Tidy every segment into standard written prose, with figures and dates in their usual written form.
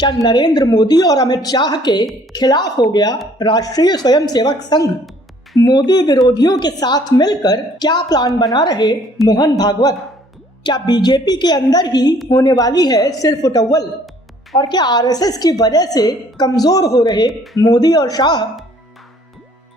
क्या नरेंद्र मोदी और अमित शाह के खिलाफ हो गया राष्ट्रीय स्वयंसेवक संघ? मोदी विरोधियों के साथ मिलकर क्या प्लान बना रहे मोहन भागवत? क्या बीजेपी के अंदर ही होने वाली है सिर्फ उटव्वल? और क्या आरएसएस की वजह से कमजोर हो रहे मोदी और शाह?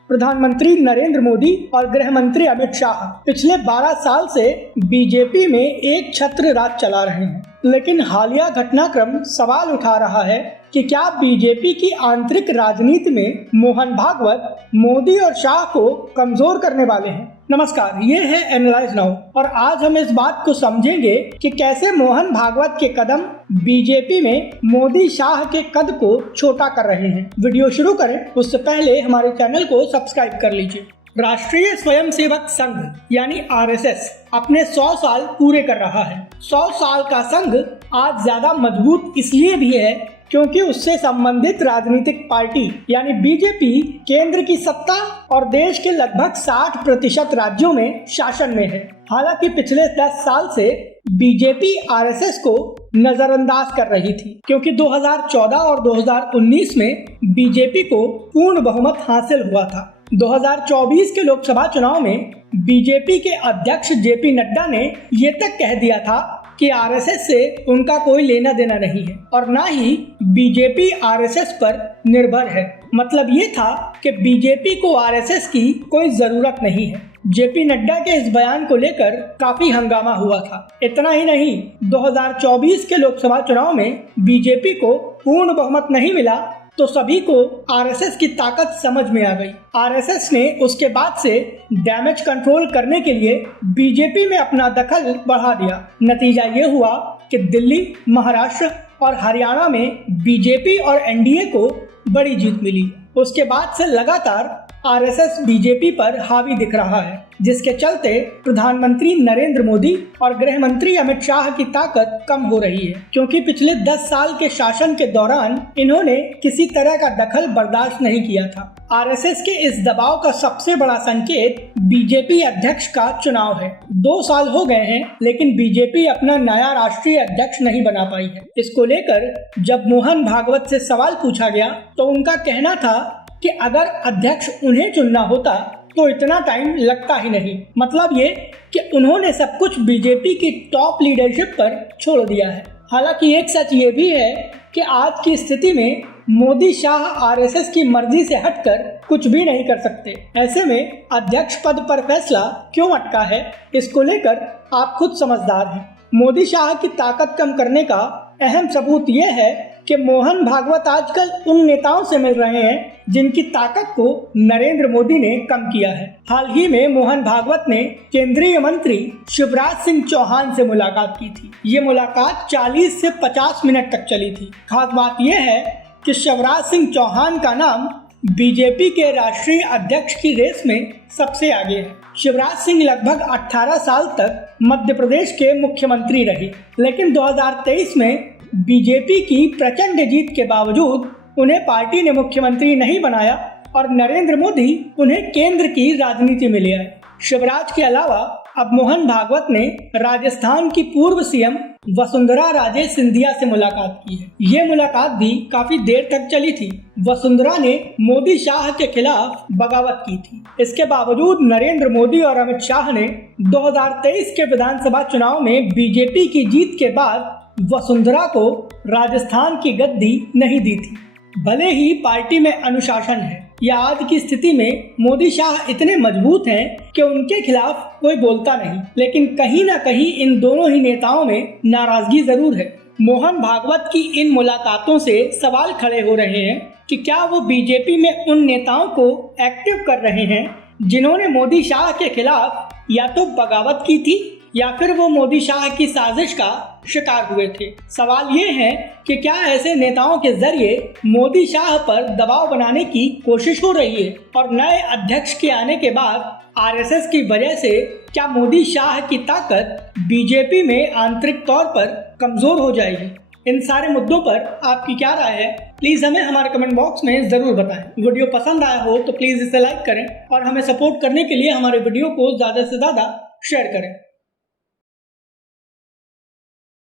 प्रधानमंत्री नरेंद्र मोदी और गृह मंत्री अमित शाह पिछले 12 साल से बीजेपी में एक छत्र राज चला रहे हैं, लेकिन हालिया घटनाक्रम सवाल उठा रहा है कि क्या बीजेपी की आंतरिक राजनीति में मोहन भागवत मोदी और शाह को कमजोर करने वाले हैं। नमस्कार, ये है एनालाइज नाउ और आज हम इस बात को समझेंगे कि कैसे मोहन भागवत के कदम बीजेपी में मोदी शाह के कद को छोटा कर रहे हैं। वीडियो शुरू करें उससे पहले हमारे चैनल को सब्सक्राइब कर लीजिए। राष्ट्रीय स्वयंसेवक संघ यानी आरएसएस अपने 100 साल पूरे कर रहा है। 100 साल का संघ आज ज्यादा मजबूत इसलिए भी है क्योंकि उससे संबंधित राजनीतिक पार्टी यानी बीजेपी केंद्र की सत्ता और देश के लगभग 60% राज्यों में शासन में है। हालांकि पिछले 10 साल से बीजेपी आरएसएस को नजरअंदाज कर रही थी, क्योंकि 2014 और 2019 में बीजेपी को पूर्ण बहुमत हासिल हुआ था। 2024 के लोकसभा चुनाव में बीजेपी के अध्यक्ष जेपी नड्डा ने ये तक कह दिया था कि आरएसएस से उनका कोई लेना देना नहीं है और ना ही बीजेपी आरएसएस पर निर्भर है। मतलब ये था कि बीजेपी को आरएसएस की कोई जरूरत नहीं है। जेपी नड्डा के इस बयान को लेकर काफी हंगामा हुआ था। इतना ही नहीं, 2024 के लोकसभा चुनाव में बीजेपी को पूर्ण बहुमत नहीं मिला तो सभी को आरएसएस की ताकत समझ में आ गई। आरएसएस ने उसके बाद से डैमेज कंट्रोल करने के लिए बीजेपी में अपना दखल बढ़ा दिया। नतीजा ये हुआ कि दिल्ली, महाराष्ट्र और हरियाणा में बीजेपी और एनडीए को बड़ी जीत मिली। उसके बाद से लगातार आरएसएस बीजेपी पर हावी दिख रहा है, जिसके चलते प्रधानमंत्री नरेंद्र मोदी और गृह मंत्री अमित शाह की ताकत कम हो रही है, क्योंकि पिछले 10 साल के शासन के दौरान इन्होंने किसी तरह का दखल बर्दाश्त नहीं किया था। आरएसएस के इस दबाव का सबसे बड़ा संकेत बीजेपी अध्यक्ष का चुनाव है। 2 साल हो गए हैं, लेकिन बीजेपी अपना नया राष्ट्रीय अध्यक्ष नहीं बना पाई है। इसको लेकर जब मोहन भागवत से सवाल पूछा गया तो उनका कहना था कि अगर अध्यक्ष उन्हें चुनना होता तो इतना टाइम लगता ही नहीं। मतलब ये कि उन्होंने सब कुछ बीजेपी की टॉप लीडरशिप पर छोड़ दिया है। हालांकि एक सच ये भी है कि आज की स्थिति में मोदी शाह आरएसएस की मर्जी से हटकर कुछ भी नहीं कर सकते। ऐसे में अध्यक्ष पद पर फैसला क्यों अटका है, इसको लेकर आप खुद समझदार हैं। मोदी शाह की ताकत कम करने का अहम सबूत ये है कि मोहन भागवत आजकल उन नेताओं से मिल रहे हैं जिनकी ताकत को नरेंद्र मोदी ने कम किया है। हाल ही में मोहन भागवत ने केंद्रीय मंत्री शिवराज सिंह चौहान से मुलाकात की थी। ये मुलाकात 40 से 50 मिनट तक चली थी। खास बात यह है कि शिवराज सिंह चौहान का नाम बीजेपी के राष्ट्रीय अध्यक्ष की रेस में सबसे आगे है। शिवराज सिंह लगभग 18 साल तक मध्य प्रदेश के मुख्यमंत्री रहे, लेकिन 2023 में बीजेपी की प्रचंड जीत के बावजूद उन्हें पार्टी ने मुख्यमंत्री नहीं बनाया और नरेंद्र मोदी उन्हें केंद्र की राजनीति में ले आए। शिवराज के अलावा अब मोहन भागवत ने राजस्थान की पूर्व सीएम वसुंधरा राजे सिंधिया से मुलाकात की है। ये मुलाकात भी काफी देर तक चली थी। वसुंधरा ने मोदी शाह के खिलाफ बगावत की थी। इसके बावजूद नरेंद्र मोदी और अमित शाह ने 2023 के विधानसभा चुनाव में बीजेपी की जीत के बाद वसुंधरा को राजस्थान की गद्दी नहीं दी थी। भले ही पार्टी में अनुशासन है या आज की स्थिति में मोदी शाह इतने मजबूत हैं कि उनके खिलाफ कोई बोलता नहीं, लेकिन कहीं ना कहीं इन दोनों ही नेताओं में नाराजगी जरूर है। मोहन भागवत की इन मुलाकातों से सवाल खड़े हो रहे हैं कि क्या वो बीजेपी में उन नेताओं को एक्टिव कर रहे हैं जिन्होंने मोदी शाह के खिलाफ या तो बगावत की थी या फिर वो मोदी शाह की साजिश का शिकार हुए थे। सवाल ये है कि क्या ऐसे नेताओं के जरिए मोदी शाह पर दबाव बनाने की कोशिश हो रही है और नए अध्यक्ष के आने के बाद आरएसएस की वजह से क्या मोदी शाह की ताकत बीजेपी में आंतरिक तौर पर कमजोर हो जाएगी? इन सारे मुद्दों पर आपकी क्या राय है, प्लीज हमें हमारे कमेंट बॉक्स में जरूर बताएं। वीडियो पसंद आया हो तो प्लीज इसे लाइक करें और हमें सपोर्ट करने के लिए हमारे वीडियो को ज्यादा से ज्यादा शेयर करें।